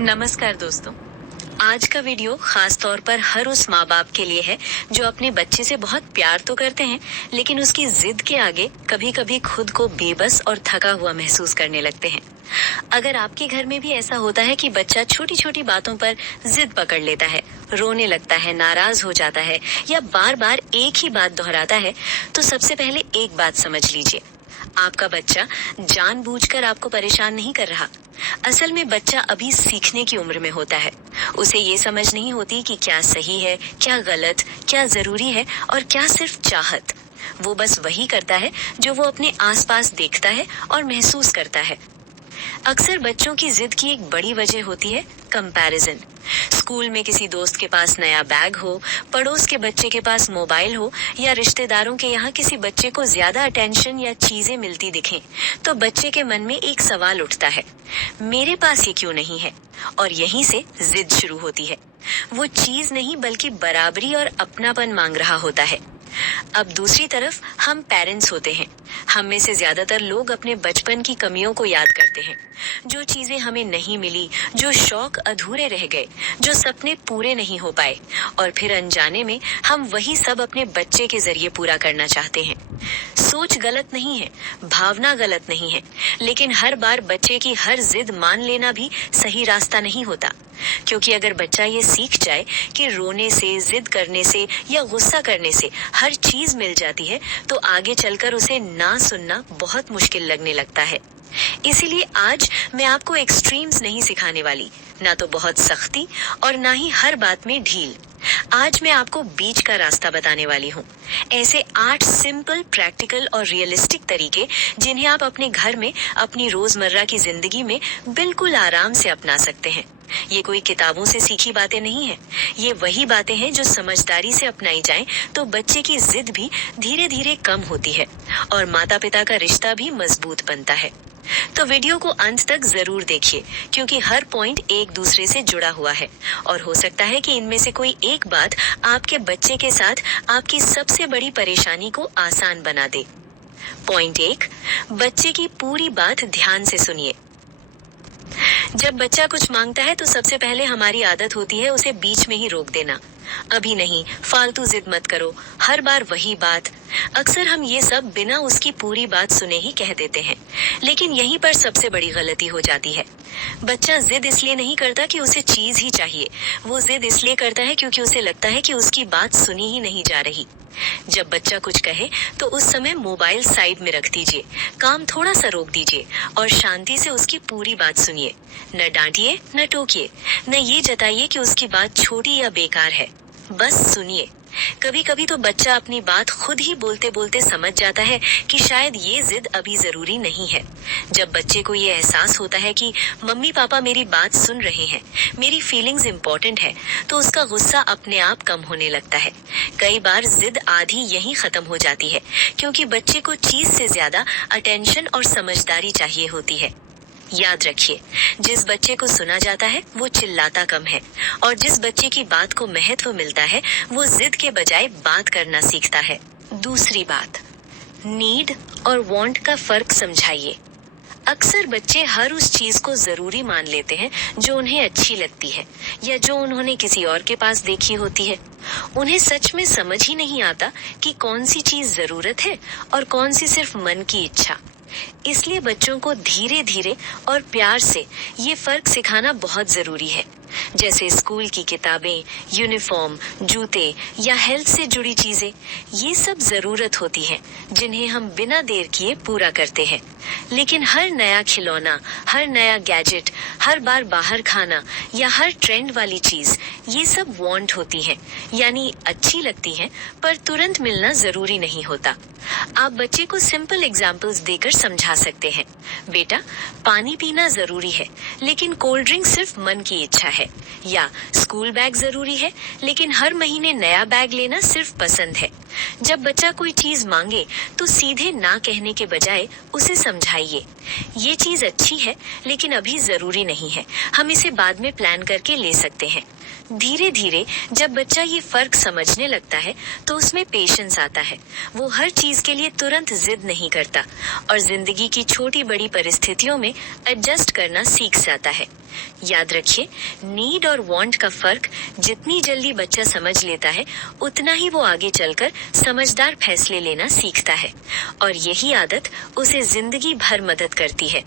नमस्कार दोस्तों। आज का वीडियो खास तौर पर हर उस माँ बाप के लिए है जो अपने बच्चे से बहुत प्यार तो करते हैं, लेकिन उसकी जिद के आगे कभी कभी खुद को बेबस और थका हुआ महसूस करने लगते हैं। अगर आपके घर में भी ऐसा होता है कि बच्चा छोटी छोटी बातों पर जिद पकड़ लेता है, रोने लगता है, नाराज हो जाता है या बार बार एक ही बात दोहराता है, तो सबसे पहले एक बात समझ लीजिए, आपका बच्चा जानबूझकर आपको परेशान नहीं कर रहा। असल में बच्चा अभी सीखने की उम्र में होता है। उसे ये समझ नहीं होती कि क्या सही है, क्या गलत, क्या जरूरी है और क्या सिर्फ चाहत। वो बस वही करता है जो वो अपने आसपास देखता है और महसूस करता है। अक्सर बच्चों की जिद की एक बड़ी वजह होती है कंपैरिजन। स्कूल में किसी दोस्त के पास नया बैग हो, पड़ोस के बच्चे के पास मोबाइल हो या रिश्तेदारों के यहाँ किसी बच्चे को ज्यादा अटेंशन या चीजें मिलती दिखें, तो बच्चे के मन में एक सवाल उठता है, मेरे पास ये क्यों नहीं है? और यहीं से जिद शुरू होती है। वो चीज नहीं बल्कि बराबरी और अपनापन मांग रहा होता है। अब दूसरी तरफ हम पेरेंट्स होते हैं। हम में से ज्यादातर लोग अपने बचपन की कमियों को याद करते हैं। जो चीजें हमें नहीं मिली, जो शौक अधूरे रह गए, जो सपने पूरे नहीं हो पाए, और फिर अनजाने में हम वही सब अपने बच्चे के जरिए पूरा करना चाहते हैं। सोच गलत नहीं है, भावना गलत नहीं है, लेकिन हर बार बच्चे की हर जिद मान लेना भी सही रास्ता नहीं होता। क्योंकि अगर बच्चा ये सीख जाए कि रोने से, जिद करने से या गुस्सा करने से हर चीज मिल जाती है, तो आगे चलकर उसे ना सुनना बहुत मुश्किल लगने लगता है। इसीलिए आज मैं आपको एक्सट्रीम्स नहीं सिखाने वाली, ना तो बहुत सख्ती और ना ही हर बात में ढील। आज मैं आपको बीच का रास्ता बताने वाली हूँ। ऐसे 8 सिंपल, प्रैक्टिकल और रियलिस्टिक तरीके जिन्हें आप अपने घर में, अपनी रोजमर्रा की जिंदगी में बिल्कुल आराम से अपना सकते हैं। ये कोई किताबों से सीखी बातें नहीं है। ये वही बातें हैं जो समझदारी से अपनाई जाएं तो बच्चे की जिद भी धीरे धीरे कम होती है और माता पिता का रिश्ता भी मजबूत बनता है। तो वीडियो को अंत तक जरूर देखिए, क्योंकि हर पॉइंट एक दूसरे से जुड़ा हुआ है और हो सकता है कि इनमें से कोई एक बात आपके बच्चे के साथ आपकी सबसे बड़ी परेशानी को आसान बना दे। पॉइंट 1, बच्चे की पूरी बात ध्यान से सुनिए। जब बच्चा कुछ मांगता है तो सबसे पहले हमारी आदत होती है उसे बीच में ही रोक देना। अभी नहीं, फालतू जिद मत करो, हर बार वही बात। अक्सर हम ये सब बिना उसकी पूरी बात सुने ही कह देते हैं, लेकिन यहीं पर सबसे बड़ी गलती हो जाती है। बच्चा जिद इसलिए नहीं करता कि उसे चीज ही चाहिए, वो जिद इसलिए करता है क्योंकि उसे लगता है कि उसकी बात सुनी ही नहीं जा रही। जब बच्चा कुछ कहे तो उस समय मोबाइल साइड में रख दीजिए, काम थोड़ा सा रोक दीजिए और शांति से उसकी पूरी बात सुनिए। न डांटिए, न टोकिए, न ये जताइए कि उसकी बात छोटी या बेकार है, बस सुनिए। कभी कभी तो बच्चा अपनी बात खुद ही बोलते बोलते समझ जाता है कि शायद ये जिद अभी जरूरी नहीं है। जब बच्चे को ये एहसास होता है कि मम्मी पापा मेरी बात सुन रहे हैं, मेरी फीलिंग्स इम्पोर्टेंट है, तो उसका गुस्सा अपने आप कम होने लगता है। कई बार जिद आधी यहीं खत्म हो जाती है, क्योंकि बच्चे को चीज से ज्यादा अटेंशन और समझदारी चाहिए होती है। याद रखिए, जिस बच्चे को सुना जाता है वो चिल्लाता कम है, और जिस बच्चे की बात को महत्व मिलता है वो जिद के बजाय बात करना सीखता है। दूसरी बात, नीड और वांट का फर्क समझाइए। अक्सर बच्चे हर उस चीज को जरूरी मान लेते हैं जो उन्हें अच्छी लगती है या जो उन्होंने किसी और के पास देखी होती है। उन्हें सच में समझ ही नहीं आता कि कौन सी चीज जरूरत है और कौन सी सिर्फ मन की इच्छा। इसलिए बच्चों को धीरे धीरे और प्यार से ये फर्क सिखाना बहुत जरूरी है। जैसे स्कूल की किताबें, यूनिफॉर्म, जूते या हेल्थ से जुड़ी चीजें, ये सब जरूरत होती है जिन्हें हम बिना देर किए पूरा करते हैं। लेकिन हर नया खिलौना, हर नया गैजेट, हर बार बाहर खाना या हर ट्रेंड वाली चीज, ये सब वांट होती है, यानी अच्छी लगती है, पर तुरंत मिलना जरूरी नहीं होता। आप बच्चे को सिंपल एग्जाम्पल्स देकर समझा सकते हैं। बेटा, पानी पीना जरूरी है, लेकिन कोल्ड ड्रिंक सिर्फ मन की इच्छा है। या स्कूल बैग जरूरी है, लेकिन हर महीने नया बैग लेना सिर्फ पसंद है। जब बच्चा कोई चीज मांगे तो सीधे ना कहने के बजाय उसे समझाइए, ये चीज अच्छी है लेकिन अभी जरूरी नहीं है, हम इसे बाद में प्लान करके ले सकते हैं। धीरे धीरे जब बच्चा ये फर्क समझने लगता है तो उसमें पेशेंस आता है। वो हर चीज के लिए तुरंत जिद नहीं करता और जिंदगी की छोटी बड़ी परिस्थितियों में एडजस्ट करना सीख जाता है। याद रखिए, नीड और वांट का फर्क जितनी जल्दी बच्चा समझ लेता है, उतना ही वो आगे चलकर समझदार फैसले लेना सीखता है और यही आदत उसे जिंदगी भर मदद करती है।